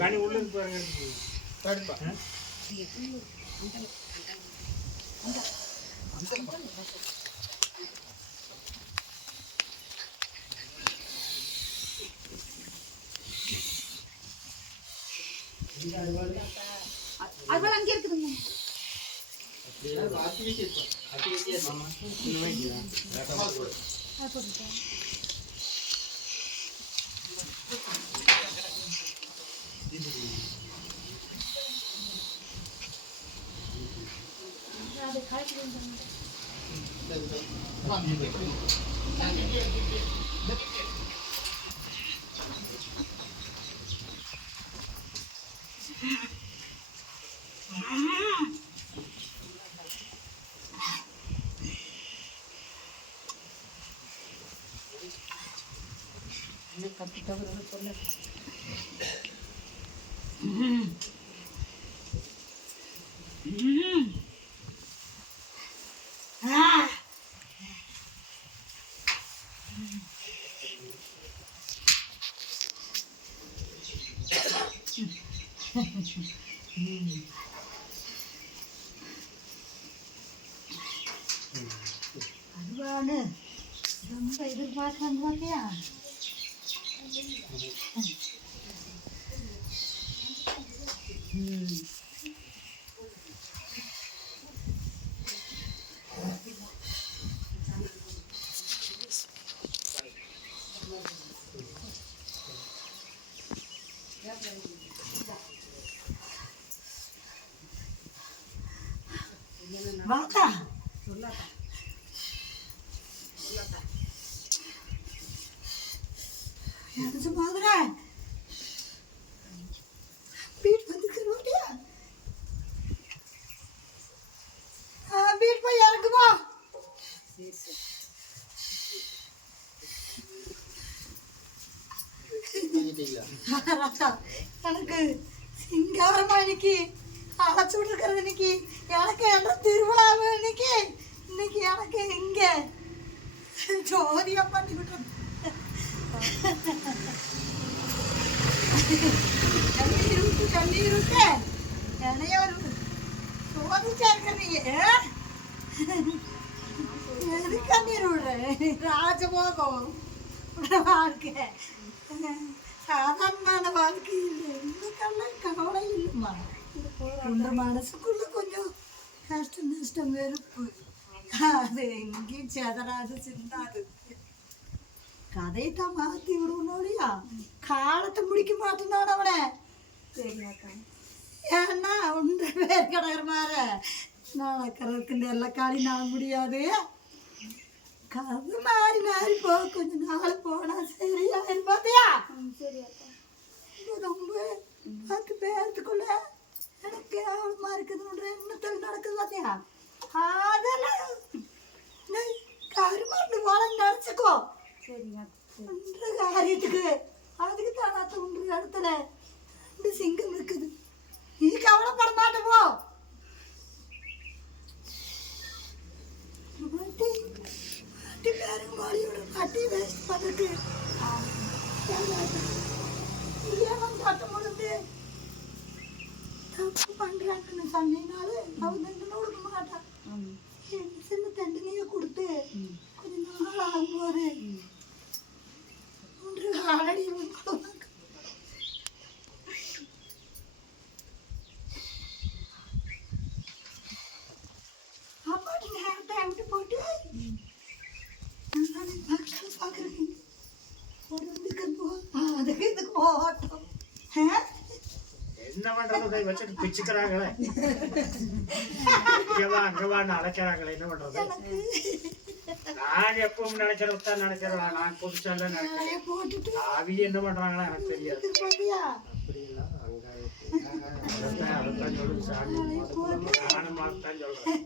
கனி உள்ள பாருங்க. அதுவெல்லாம் அங்கே இருக்குதுங்க. அதுவானு ரொம்ப எதிர்பார்க்கறாங்க பாத்தியா? வாத்தா சொல்லாதா சொல்லாதா எனக்கு மாதிரி வீட்டு வந்துக்கிறோடியா? வீட்டு போய் இறங்குமா? எனக்கு சிங்காரமா இன்னைக்கு அழைச்சி விட்டுருக்கிறது. இன்னைக்கு எனக்கு என்ன திருவிழாவு? இன்னைக்கு எனக்கு இங்க ஜோதியா பண்ணி விட்டுரு. கண்ணீர் விட்டு என்னைய ஒரு சோதிச்சா இருக்க நீ. எது கண்ணீர் விடுற? ராஜபோகம் வாழ்க்கை சாதாரணமான வாழ்க்கை இல்லை. இன்னைக்கெல்லாம் கவலை இல்லைம்மா. உன்ற மனசுக்குள்ள கொஞ்சம் கஷ்டம் நஷ்டம் வெறுப்பு அது எங்கேயும் செதறாது சிந்தாது. கதையை தான் மாற்றி விடுவோம்யா. காலத்தை முடிக்க மாட்டேனான் அவனை. ஏன்னா உன்ற பேர் கிடக்கிற மாதிரி நடக்கிறதுக்கு எல்லா காலையும் நான் முடியாது. கதை மாறி மாறி போ. கொஞ்சம் நாள் போனா சரியாயிரும் பார்த்தியா? ரொம்ப 10 பேர்த்துக்குள்ள எனக்கு கேவலமா இருக்குதுன்ற எண்ணத்தில் நடக்குது பார்த்தியா? அதெல்லாம் கருமாண்டு போல நினச்சிக்கோ. ஒன்று காரியத்துக்கு அதுக்கு தானா தோன்ற இடத்துல 2 சிங்கம் இருக்குது. நீ கவலைப்பட மாட்டே போ. பாட்டி பேருங்க மாலியோட பாட்டி வேஸ்ட் பண்ணுறது ஏன் காட்ட முடியுது? தப்பு பண்ணுறாங்கன்னு சொன்னீங்கனாலும் அவங்க தண்டனை கொடுக்க மாட்டான். சின்ன தண்டனையை கொடுத்து கொஞ்ச நாள் ஆகும்போது ஆல்ரெடி அப்பாடி நேரத்தை விட்டு போட்டு பார்க்குறேன். ஒரு அதுக்கு இதுக்கு போகட்டும். என்ன பண்றது? வச்சுட்டு பிச்சுக்கிறாங்களே, அங்கவான்னு அழைக்கிறாங்களே, என்ன பண்றது? நான் எப்பவும் நினைக்கிறதான் நினைக்கிறேன். நான் புதுசால நினைக்கிறேன். அவி என்ன பண்றாங்களா எனக்கு தெரியாது. அதைத்தான் சொல்லு சாமி. நானும் தான் சொல்றேன்.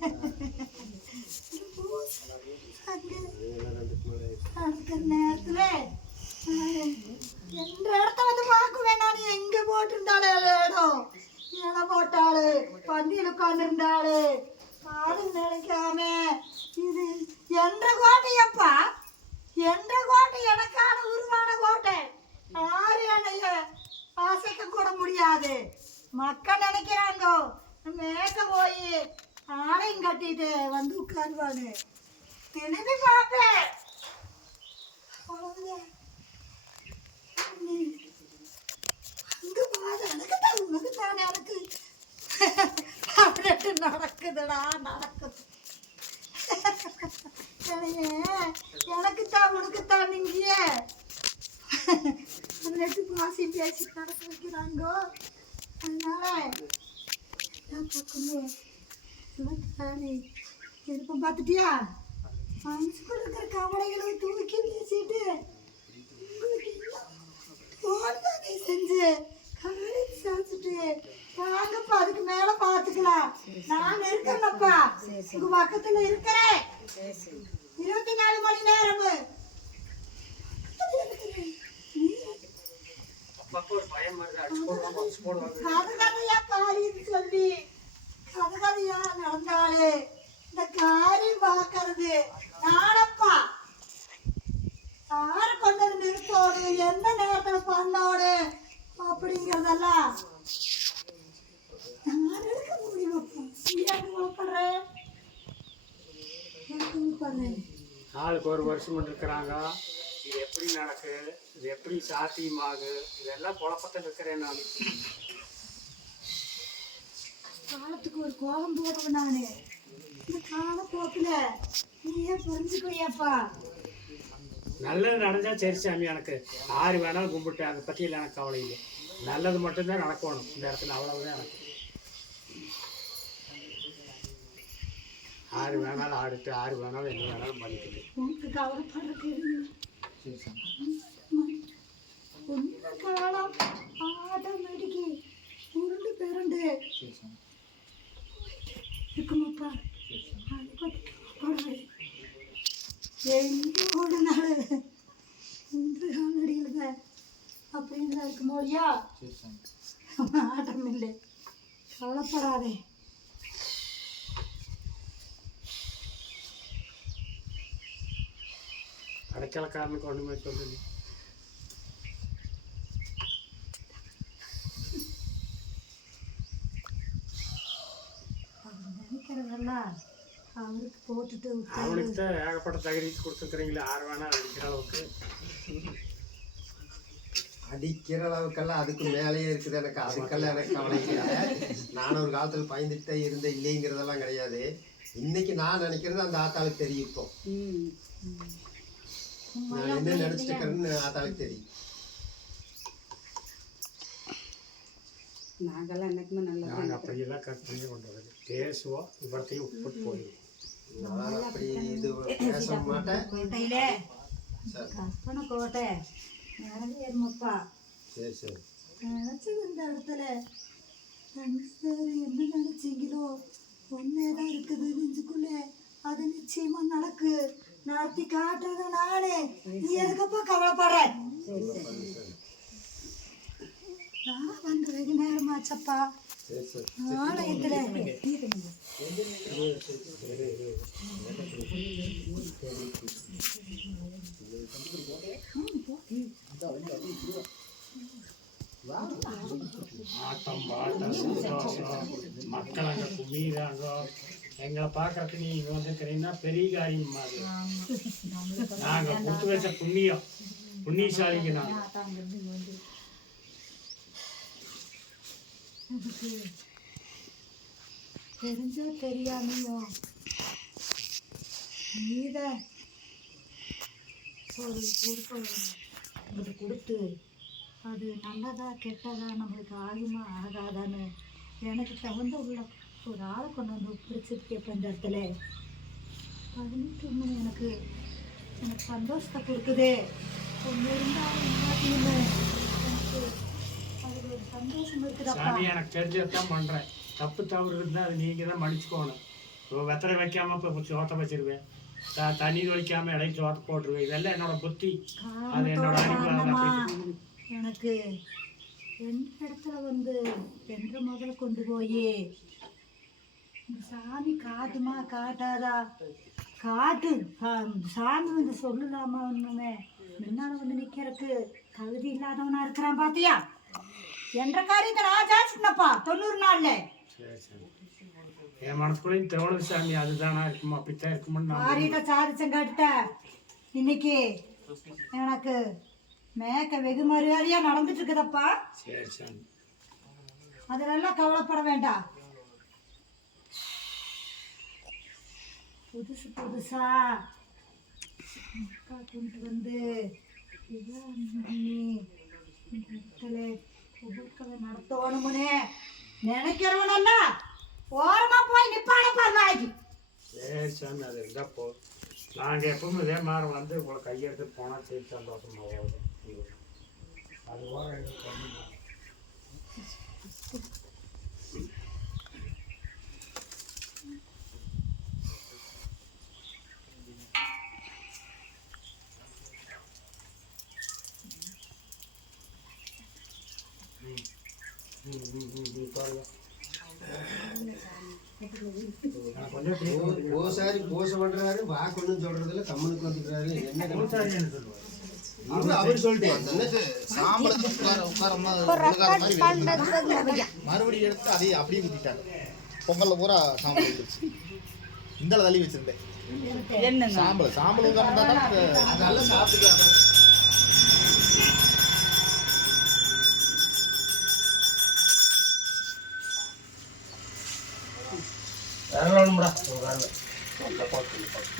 நானு திரும்பி பார்ப்பேன். அவ்வளவுதான். நீ அங்க பாரு, எனக்குதான் உனக்கு தானே எனக்கு அப்படின்ட்டு நடக்குதுடா, நடக்குது. எனக்குத்தான் உனக்குத்தான் நீங்க ரெண்டு பாசி பேசி நடக்க வைக்கிறாங்கோ. அதனால இருக்கும் பார்த்துட்டியா, மனசுக்குள்ள இருக்கிற கவலைகளை தூக்கி வீசிட்டு உங்களுக்கு செஞ்சு கவலை சாதிச்சுட்டு வாங்கப்பா, அதுக்கு மேல பாத்துக்கலாம். நான் இருக்கேன்ப்பா, உங்க பக்கத்துல இருக்கிறேன் 24 மணி நேரம். கதையா காரியம் சொல்லி கதையா நடந்தாலே இந்த காரியம் பார்க்கறது நானப்பா. யாரு கொண்டு நிறுத்தோடு, எந்த நேரத்துல பண்ணோடு அப்படிங்கிறதெல்லாம் நான் இருக்க முடியுமாப்பா. ஆளுக்கு ஒரு வருஷம் இருக்கிறாங்க. இது எப்படி நடக்கு, இது எப்படி சாத்தியமாகு, இதெல்லாம் குழப்பத்தில் இருக்கிறேன் நான். காலத்துக்கு ஒரு கோலம் போடுவேன் நானு. இந்த காலப்போக்கில் நீயே புரிஞ்சுக்குவியாப்பா. நல்லது நடந்தா சரி சாமி, எனக்கு யாரு வேணாலும் கும்பிட்டு அதை பற்றியில் எனக்கு கவலை இல்லை. நல்லது மட்டும்தான் நடக்கணும் இந்த இடத்துல, அவ்வளவுதான் எனக்கு. யாரு வேணாலும் ஆடுட்டு, யாரு வேணாலும் என்ன வேணாலும் பண்ணிக்கிட்டு உனக்கு கவலைப்படுறதுக்கு ஒன்று காலம் ஆட்டோமேட்டிக்கு உருண்டு பிறண்டு இருக்குமாப்பா. அதை பற்றி எங்கோட நாள் 3 காலடியில் தான் அப்படின்னு இருக்குமோ இல்லையா, ஆட்டம் இல்லை. கவலைப்படாதே. அடைக்கலக்காரனுக்கு ஒன்றுமே சொல்லுங்க. நினைக்கிறதெல்லாம் அவருக்கு போட்டுட்டு அவனுக்கு தான் ஏகப்பட்ட தகுதி கொடுத்துருக்குறீங்களே, யார் வேணா அடிக்கிற அளவுக்கு. அடிக்கிற அளவுக்கெல்லாம் அதுக்கு மேலேயே இருக்குது. எனக்கு அதுக்கெல்லாம் எனக்கு கவலை இல்லை. நான் ஒரு காலத்தில் பயந்துட்டு தான் இருந்தேன், இல்லைங்கிறதெல்லாம் கிடையாது. இன்னைக்கு நான் நினைக்கிறது அந்த ஆத்தாளுக்கு தெரியும். இப்போ நான் என்ன நினைச்சிட்டு இருக்கிறேன்னு ஆத்தாளுக்கு தெரியும். நாங்கெல்லாம் என்னைக்குமே நல்லா நாங்கள் அப்படியெல்லாம் கற்பனையே கொண்டு வரது பேசுவோம், இவரத்தையும் உட்பட்டு போயிடுவோம். அப்படி இது பேச மாட்டேன். கோட்டையில கற்பனை கோட்டை நிறைவேறுமப்பா. சரி சரி. நினைச்சது இந்த இடத்துல என்ன நினைச்சீங்களோ ஒன்னேதான் இருக்குது நெஞ்சுக்குள்ளே. அது நிச்சயமா நடக்கு, நடத்தி காட்டுறது நானே. நீ எதுக்கப்பா கவலைப்படுற? நான் வந்து வெகு நேரமாச்சப்பா ஆலயத்துல. ஆட்டம் பாட்டம் சந்தோஷம், மக்கள் அங்கே குமிறாங்க. எங்களை பார்க்கறதுக்கு நீ இங்கே வந்துருக்கிறீங்கன்னா பெரிய காரியம் மாதிரி. நாங்கள் கொடுத்து வச்ச புண்ணியம், புண்ணியசாலிங்க நாங்கள். எனக்கு தெரிஞ்சோ தெரியாமையோ நீத ஒரு பொறுப்பை நம்மளுக்கு கொடுத்து அது நல்லதா கெட்டதா நம்மளுக்கு ஆகுமா ஆகாதான்னு எனக்கு தகுந்த உள்ள ஒரு ஆளை கொண்டு வந்து பிடிச்சிருக்கு. இப்போ இந்த இடத்துல 18 எனக்கு சந்தோஷத்தை கொடுக்குது. ஒன்று இருந்தாலும் இல்லாட்டியுமே எனக்கு அது ஒரு சந்தோஷம் இருக்குதாப்பா. சாமி எனக்கு தெரிஞ்சதான் பண்ணுறேன். தப்பு தவறு இருந்தால் அது நீங்கள் தான் மன்னிச்சுக்கோணும். இப்போ வெத்தலை வைக்காமல் இப்போ சோத்தை வச்சிருவேன், தண்ணி தொளிக்காமல் இடையே சோத்தை போட்டுருவேன். இதெல்லாம் என்னோட புத்தி, அது என்னோட அறிவு. எனக்கு எந்த இடத்துல வந்து என்ற முதல்ல கொண்டு போய் இந்த சாமி காட்டுமா காட்டாதா, காட்டு சாமி வந்து சொல்லலாமா ஒன்றுமே முன்னால் வந்து நிற்கிறதுக்கு தகுதி இல்லாதவனா இருக்கிறான் பாத்தியா. என்ற காரியத்தை நான் ஜாஸ்தினப்பா 90 நாள்ல. என் மனசுக்குள்ளேயும் தோணுது சாமி, அதுதானா இருக்குமா, அப்படித்தான் இருக்குமான்னு நான் மாறிட்ட சாதிச்சங்காட்ட இன்னைக்கு எனக்கு மேக்க வெகு மரியாதையா நடந்துட்டு இருக்குதப்பா. சரி சாமி. அதெல்லாம் கவலைப்பட வேண்டாம். புதுசு புதுசா அக்கா கொண்டு வந்து இதான் பண்ணி இந்த இடத்துல பொருட்களை நடத்தணும்னு நினைக்கிறவனெல்லாம் ஓரமா போய் நிப்பான பாரு நாளைக்கு. சரி சாமி, அது இருந்தால் போ. நாங்கள் எப்பவும் இதே மாதிரி வந்து உங்களை கையெடுத்து போனால் சரி சந்தோஷமாக வரும். அது போக ஓசாரி போச பண்றாரு, வாக்கு ஒன்றும் சொல்றதில்ல, கம்மனுக்கு வந்துக்கிறாரு. என்ன அவர் சொல்லிட்டு மறுபடியும் எடுத்து அதையே அப்படியே ஊத்திட்டாங்க. பொங்கல்ல பூரா சாம்பல் ஊத்துச்சு. இந்த தள்ளி வச்சிருந்தேன் சாம்பல் அதெல்லாம் சாப்பிட்டுக்கலாம். வேற ஒன்றும்டா.